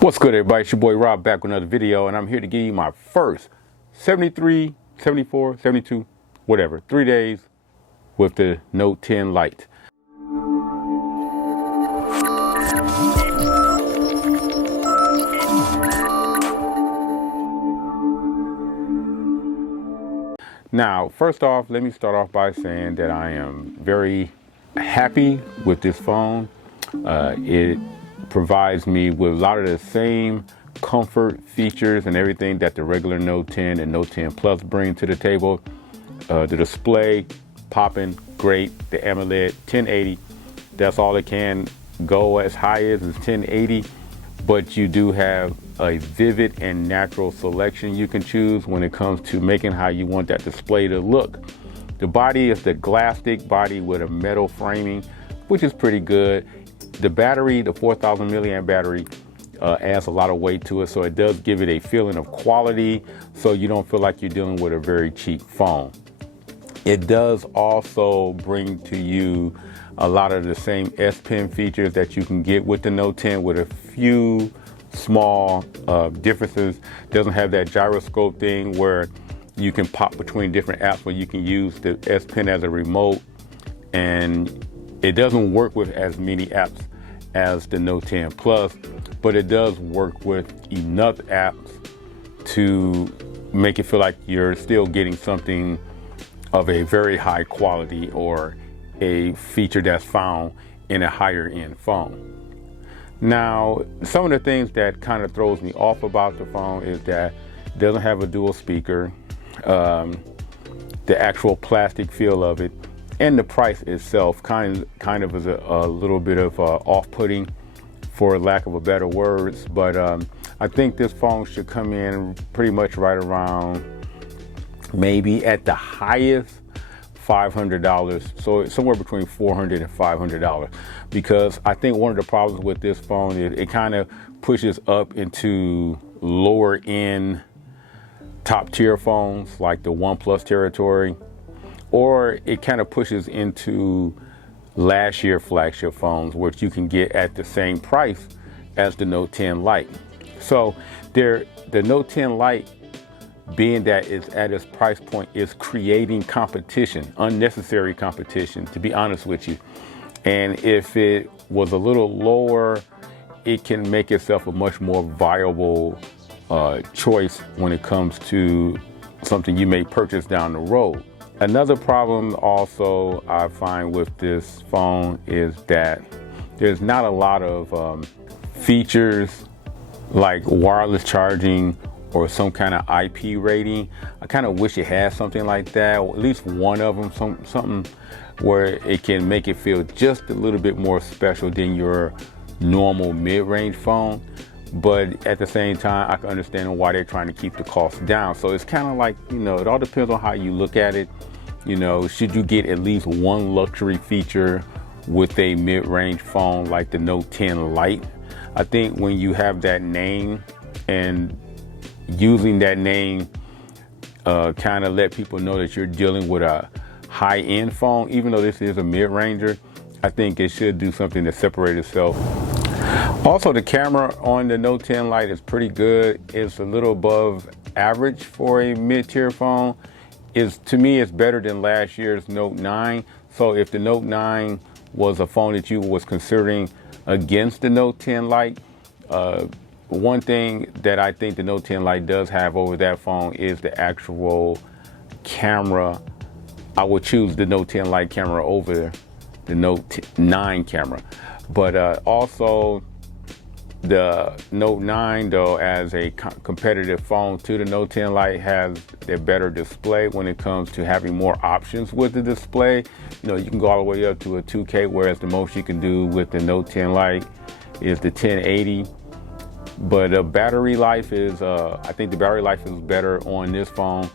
What's good, everybody? It's your boy Rob back with another video, and I'm here to give you my first 73, 74, 72, whatever, 3 days with the Note 10 Lite. Now, first off, let me start off by saying that I am very happy with this phone. It provides me with a lot of the same comfort features and everything that the regular Note 10 and Note 10 Plus bring to the table. The display, popping, great. The AMOLED 1080, that's all it can go as high as is 1080, but you do have a vivid and natural selection you can choose when it comes to making how you want that display to look. The body is the glass-stick body with a metal framing, which is pretty good. The battery, the 4,000 milliamp battery, adds a lot of weight to it, so it does give it a feeling of quality, so you don't feel like you're dealing with a very cheap phone. It does also bring to you a lot of the same S Pen features that you can get with the Note 10, with a few small differences. Doesn't have that gyroscope thing where you can pop between different apps, where you can use the S Pen as a remote, and it doesn't work with as many apps as the Note 10 Plus, but it does work with enough apps to make it feel like you're still getting something of a very high quality or a feature that's found in a higher end phone. Now, some of the things that kind of throws me off about the phone is that it doesn't have a dual speaker, the actual plastic feel of it, and the price itself kind of is a little bit of off-putting, for lack of a better words. But I think this phone should come in pretty much right around, maybe at the highest, $500. So somewhere between $400 and $500, because I think one of the problems with this phone is it kind of pushes up into lower end top tier phones like the OnePlus territory, or it kind of pushes into last year flagship phones, which you can get at the same price as the Note 10 Lite. So the Note 10 Lite, being that it's at its price point, is creating competition, unnecessary competition, to be honest with you. And if it was a little lower, it can make itself a much more viable choice when it comes to something you may purchase down the road. Another problem also I find with this phone is that there's not a lot of features like wireless charging or some kind of IP rating. I kind of wish it had something like that, or at least one of them, something where it can make it feel just a little bit more special than your normal mid-range phone. But at the same time, I can understand why they're trying to keep the cost down. So it's kind of like, it all depends on how you look at it. Should you get at least one luxury feature with a mid-range phone like the Note 10 Lite? I think when you have that name, and using that name kind of let people know that you're dealing with a high-end phone, even though this is a mid-ranger, I think it should do something to separate itself. Also, the camera on the Note 10 Lite is pretty good. It's a little above average for a mid-tier phone. To me, it's better than last year's Note 9. So if the Note 9 was a phone that you was considering against the Note 10 Lite, one thing that I think the Note 10 Lite does have over that phone is the actual camera. I would choose the Note 10 Lite camera over the Note 9 camera. But also, the Note 9, though, as a competitive phone to the Note 10 Lite, has a better display when it comes to having more options with the display. You can go all the way up to a 2K, whereas the most you can do with the Note 10 Lite is the 1080. But the battery life is, I think the battery life is better on this phone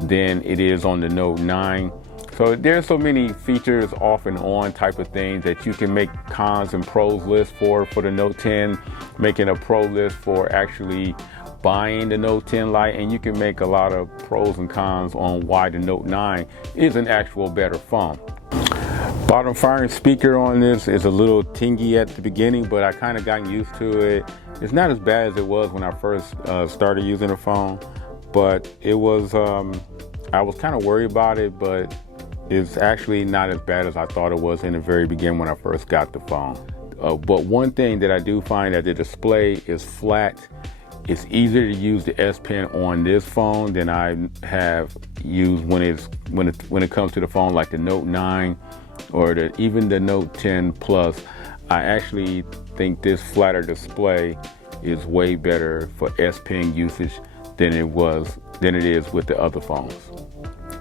than it is on the Note 9. So there's so many features off and on type of things that you can make cons and pros lists for the Note 10, making a pro list for actually buying the Note 10 Lite, and you can make a lot of pros and cons on why the Note 9 is an actual better phone. Bottom firing speaker on this is a little tingy at the beginning, but I kind of gotten used to it. It's not as bad as it was when I first started using the phone, but it was, I was kind of worried about it, but it's actually not as bad as I thought it was in the very beginning when I first got the phone. But one thing that I do find that the display is flat. It's easier to use the S Pen on this phone than I have used when it comes to the phone like the Note 9 or even the Note 10 Plus. I actually think this flatter display is way better for S Pen usage than it is with the other phones.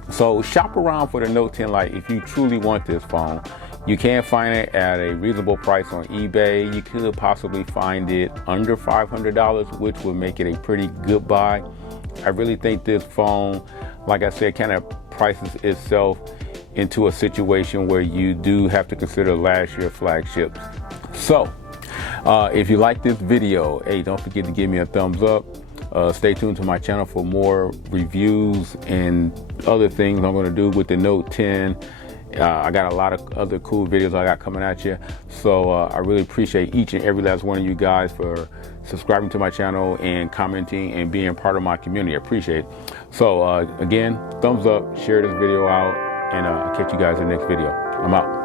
So shop around for the Note 10 Lite if you truly want this phone. You can find it at a reasonable price on eBay. You could possibly find it under $500, which would make it a pretty good buy. I really think this phone, like I said, kind of prices itself into a situation where you do have to consider last year flagships. So if you like this video, hey, don't forget to give me a thumbs up. Stay tuned to my channel for more reviews and other things I'm going to do with the Note 10. I got a lot of other cool videos I got coming at you. So I really appreciate each and every last one of you guys for subscribing to my channel and commenting and being part of my community. I appreciate it. So again, thumbs up, share this video out, and I'll catch you guys in the next video. I'm out.